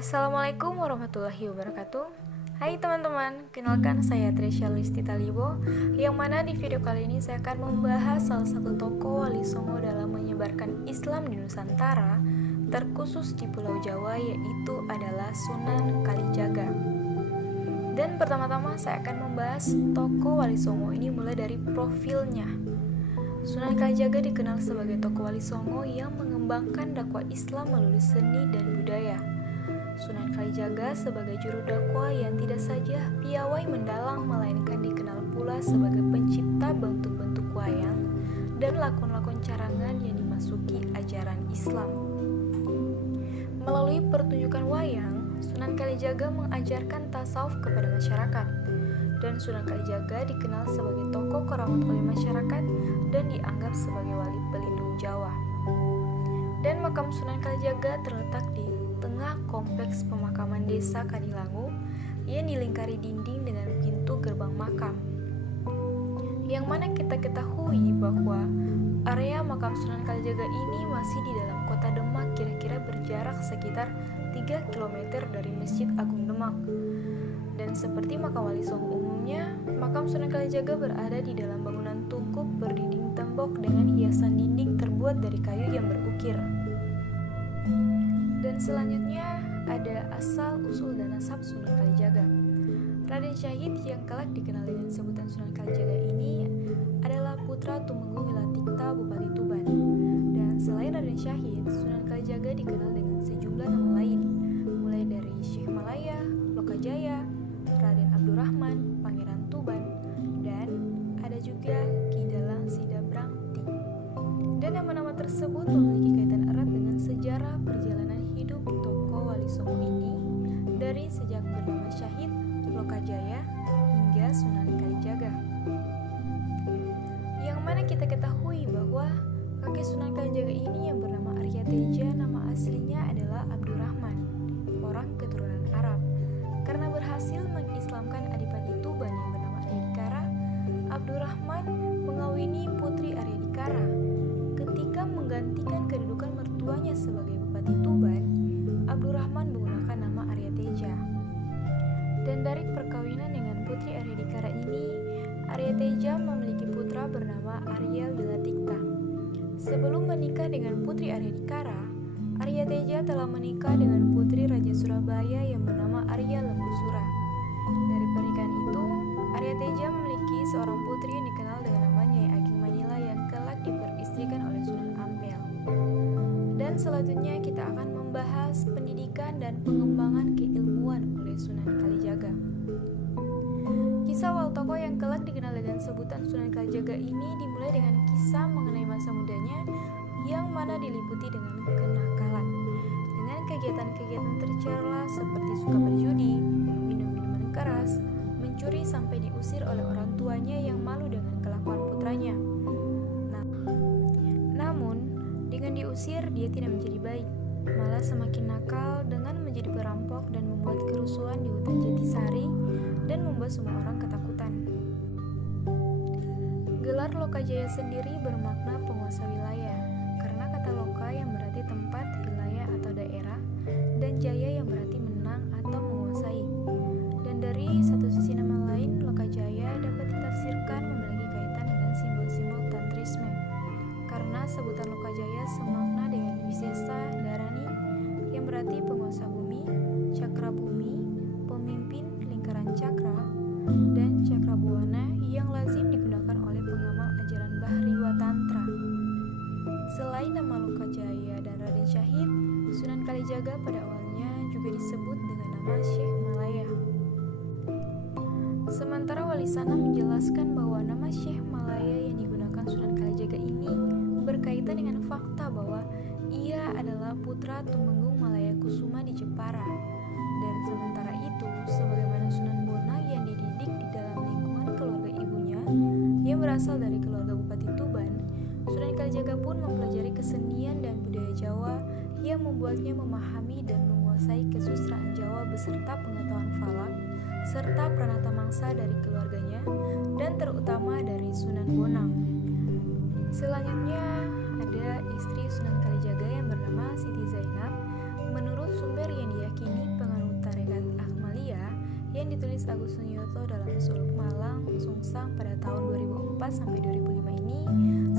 Assalamualaikum warahmatullahi wabarakatuh. Hai teman-teman, kenalkan saya Tresya Listi Talibo, yang mana di video kali ini saya akan membahas salah satu tokoh Wali Songo dalam menyebarkan Islam di Nusantara, terkhusus di Pulau Jawa, yaitu adalah Sunan Kalijaga. Dan pertama-tama saya akan membahas tokoh Wali Songo ini mulai dari profilnya. Sunan Kalijaga dikenal sebagai tokoh Wali Songo yang mengembangkan dakwah Islam melalui seni dan budaya. Sunan Kalijaga sebagai juru dakwah yang tidak saja piawai mendalang, melainkan dikenal pula sebagai pencipta bentuk-bentuk wayang dan lakon-lakon carangan yang dimasuki ajaran Islam. Melalui pertunjukan wayang, Sunan Kalijaga mengajarkan tasawuf kepada masyarakat, dan Sunan Kalijaga dikenal sebagai tokoh keramat oleh masyarakat dan dianggap sebagai wali pelindung Jawa. Dan makam Sunan Kalijaga terletak di tengah kompleks pemakaman desa Kadilangu yang dilingkari dinding dengan pintu gerbang makam. Yang mana kita ketahui bahwa area makam Sunan Kalijaga ini masih di dalam kota Demak, kira-kira berjarak sekitar 3 km dari Masjid Agung Demak. Dan seperti makam Wali Songo umumnya, makam Sunan Kalijaga berada di dalam bangunan tungkup berdinding tembok dengan hiasan dinding terbuat dari kayu yang berukir. Dan selanjutnya ada asal-usul dan nasab Sunan Kalijaga. Raden Syahid yang kelak dikenal dengan sebutan Sunan Kalijaga ini adalah putra Tumenggung Wilatikta Bupati Tuban. Dan selain Raden Syahid, Sunan Kalijaga dikenal dengan sejumlah nama lain, mulai dari Syekh Malaya, Lokajaya, Raden Abdurrahman, Pangeran Tuban, dan ada juga Ki Dalang Sidabranti. Dan nama-nama tersebut memiliki kaitan erat dengan sejarah perjalanan hidup tokoh Wali Songo ini, dari sejak bernama Syahid, Lokajaya, hingga Sunan Kalijaga. Yang mana kita ketahui bahwa kakek Sunan Kalijaga ini yang bernama Arya Teja, nama aslinya adalah Abdurrahman, orang keturunan Arab. Karena berhasil mengislamkan Adipati Tuban yang bernama Aryadikara, Abdurrahman mengawini putri Aryadikara. Ketika menggantikan kedudukan mertuanya sebagai Bupati Tuban, Abdurrahman menggunakan nama Arya Teja. Dan dari perkawinan dengan putri Aryadikara ini, Arya Teja memiliki putra bernama Arya Wilatikta. Sebelum menikah dengan putri Aryadikara, Arya Teja telah menikah dengan putri Raja Surabaya yang bernama Arya Lembusura. Dari pernikahan itu, Arya Teja memiliki seorang putri yang dikenal dengan nama Nyai Ageng Manila yang kelak diperistrikan oleh Sunan Ampel. Dan selanjutnya kita akan membahas pendidikan dan pengembangan keilmuan oleh Sunan Kalijaga. Kisah awal tokoh yang kelak dikenal dengan sebutan Sunan Kalijaga ini dimulai dengan kisah mengenai masa mudanya yang mana diliputi dengan kenakalan, dengan kegiatan-kegiatan tercela seperti suka berjudi, minum minuman keras, mencuri sampai diusir oleh orang tuanya yang malu dengan kelakuan putranya. Namun, dengan diusir dia tidak menjadi baik, malah semakin nakal dengan menjadi perampok dan membuat kerusuhan di hutan Jatisari dan membuat semua orang ketakutan. Gelar Lokajaya sendiri bermakna penguasa wilayah, karena kata Loka yang berarti tempat, wilayah atau daerah, dan Jaya yang berarti menang atau menguasai. Dan dari satu sisi nama lain, Lokajaya dapat ditafsirkan memiliki kaitan dengan simbol-simbol tantrisme, karena sebutan Lokajaya semakna dengan Wisesa Dharani yang berarti penguasa bumi, cakra bumi, pemimpin lingkaran cakra, dan cakrabuana yang lazim digunakan oleh pengamal ajaran Bahriwa Tantra. Selain nama Lokajaya dan Raden Syahid, Sunan Kalijaga pada awalnya juga disebut dengan nama Syekh Malaya. Sementara Wali Sana menjelaskan bahwa nama Syekh Malaya yang digunakan Sunan Kalijaga ini berkaitan dengan fakta bahwa ia adalah putra Tumenggung Malaya Kusuma di Jepara. Dan sementara itu, sebagaimana Sunan Bonang yang dididik di dalam lingkungan keluarga ibunya yang berasal dari keluarga Bupati Tuban, Sunan Kalijaga pun mempelajari kesenian dan budaya Jawa yang membuatnya memahami dan menguasai kesusastraan Jawa beserta pengetahuan falak serta pranata mangsa dari keluarganya dan terutama dari Sunan Bonang. Selanjutnya ada istri Sunan Kalijaga yang bernama Siti Zainab. Menurut sumber yang diyakini ditulis Agus Sunyoto dalam suluk Malang Sungsang pada tahun 2004-2005 ini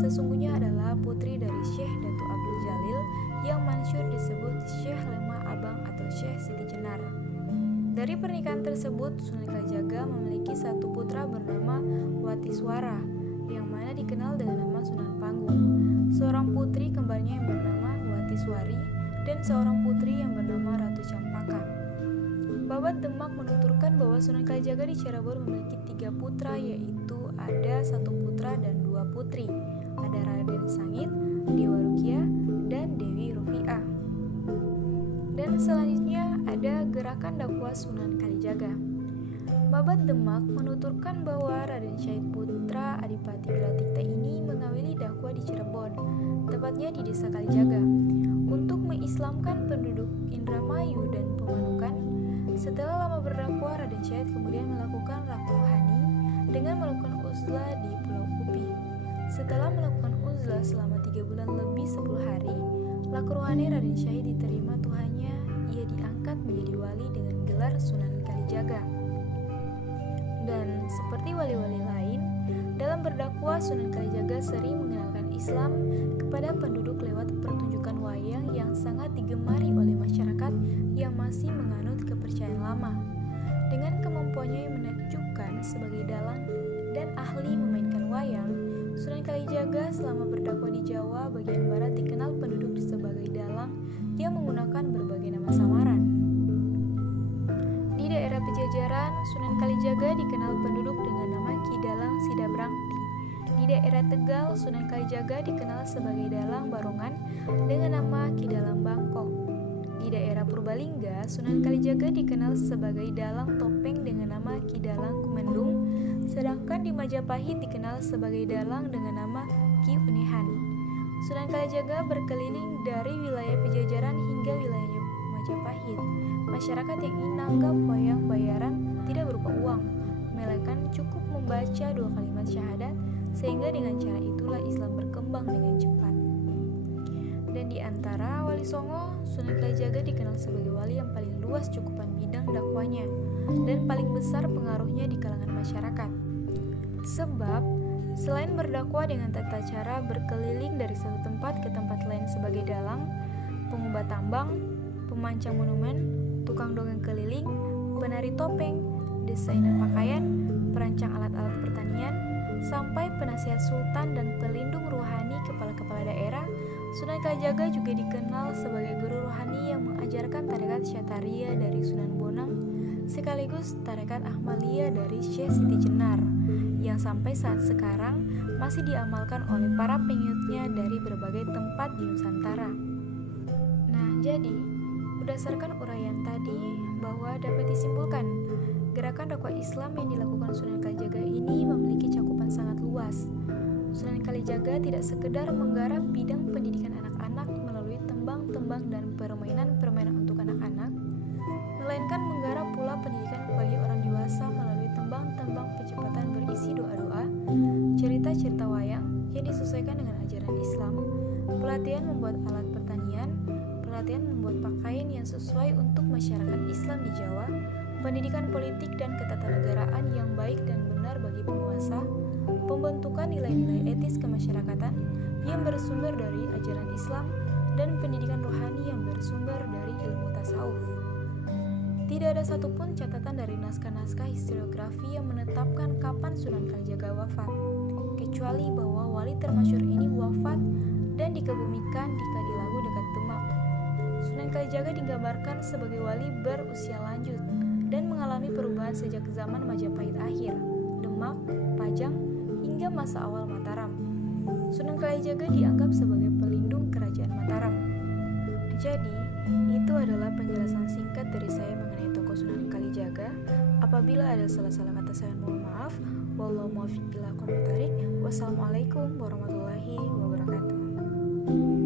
sesungguhnya adalah putri dari Syekh Datu Abdul Jalil yang masyhur disebut Syekh Lemah Abang atau Syekh Siti Jenar. Dari pernikahan tersebut, Sunan Kalijaga memiliki satu putra bernama Watiswara yang mana dikenal dengan nama Sunan Panggung, seorang putri kembarnya yang bernama Watiswari, dan seorang putri yang bernama Ratu Campaka. Babat Demak menuturkan bahwa Sunan Kalijaga di Cirebon memiliki 3 putra, yaitu ada 1 putra dan 2 putri. Ada Raden Sangit, Dewa Rukia, dan Dewi Rufi'ah. Dan selanjutnya ada gerakan dakwah Sunan Kalijaga. Babat Demak menuturkan bahwa Raden Syahid putra Adipati Bilatikta ini mengawali dakwah di Cirebon, tepatnya di desa Kalijaga, untuk mengislamkan penduduk Indramayu dan Pemanukan. Setelah lama berdakwah, Raden Syahid kemudian melakukan laku rohani dengan melakukan uzlah di Pulau Upi. Setelah melakukan uzlah selama 3 bulan lebih 10 hari, laku rohani Raden Syahid diterima Tuhannya. Ia diangkat menjadi wali dengan gelar Sunan Kalijaga. Dan seperti wali-wali lain, dalam berdakwah Sunan Kalijaga sering mengenalkan Islam kepada penduduk lewat pertunjukan wayang yang sangat digemari oleh masyarakat yang masih menganut kepercayaan lama. Dengan kemampuannya yang menakjubkan sebagai dalang dan ahli memainkan wayang, Sunan Kalijaga selama berdakwah di Jawa bagian barat dikenal penduduk sebagai dalang yang menggunakan berbagai nama samaran. Di daerah Pejajaran, Sunan Kalijaga dikenal penduduk dengan nama Ki Dalang Sidabrangti. Di daerah Tegal, Sunan Kalijaga dikenal sebagai Dalang Barongan dengan nama Ki Dalang Bangkok. Di daerah Purbalingga, Sunan Kalijaga dikenal sebagai Dalang Topeng dengan nama Ki Dalang Kumendung, sedangkan di Majapahit dikenal sebagai Dalang dengan nama Ki Unehan. Sunan Kalijaga berkeliling dari wilayah Pejajaran hingga wilayah Majapahit. Masyarakat yang ingin nanggap wayang bayaran tidak berupa uang, melainkan cukup membaca 2 kalimat syahadat, sehingga dengan cara itulah Islam berkembang dengan cepat. Dan di antara Wali Songo, Sunan Kalijaga dikenal sebagai wali yang paling luas cakupan bidang dakwanya dan paling besar pengaruhnya di kalangan masyarakat. Sebab, selain berdakwah dengan tata cara berkeliling dari satu tempat ke tempat lain sebagai dalang, pengubah tambang, pemancang monumen, tukang dongeng keliling, penari topeng, desainer pakaian, perancang alat-alat pertanian, sampai penasihat sultan dan pelindung rohani kepala-kepala daerah, Sunan Kalijaga juga dikenal sebagai guru rohani yang mengajarkan tarekat Syataria dari Sunan Bonang, sekaligus tarekat Ahmadiyah dari Syekh Siti Jenar, yang sampai saat sekarang masih diamalkan oleh para pengikutnya dari berbagai tempat di Nusantara. Nah, jadi berdasarkan uraian tadi bahwa dapat disimpulkan gerakan dakwah Islam yang dilakukan Sunan Kalijaga ini memiliki cakupan sangat luas. Sunan Kalijaga tidak sekedar menggarap bidang pendidikan anak-anak melalui tembang-tembang dan permainan-permainan untuk anak-anak, melainkan menggarap pula pendidikan bagi orang dewasa melalui tembang-tembang percepatan berisi doa-doa, cerita-cerita wayang yang disesuaikan dengan ajaran Islam, pelatihan membuat alat pertanian, pelatihan membuat pakaian yang sesuai untuk masyarakat Islam di Jawa, pendidikan politik dan ketatanegaraan yang baik dan benar bagi penguasa, pembentukan nilai-nilai etis kemasyarakatan yang bersumber dari ajaran Islam, dan pendidikan rohani yang bersumber dari ilmu tasawuf. Tidak ada satupun catatan dari naskah-naskah historiografi yang menetapkan kapan Sunan Kalijaga wafat, kecuali bahwa wali termasyhur ini wafat dan dikebumikan di Kadilagu dekat Demak. Sunan Kalijaga digambarkan sebagai wali berusia lanjut dan mengalami perubahan sejak zaman Majapahit akhir, Demak, Pajang, hingga masa awal Mataram. Sunan Kalijaga dianggap sebagai pelindung kerajaan Mataram. Jadi, itu adalah penjelasan singkat dari saya mengenai tokoh Sunan Kalijaga. Apabila ada salah-salah kata saya mohon maaf. Wallahu muwaffiq ila aqwamit thoriq. Wassalamualaikum warahmatullahi wabarakatuh.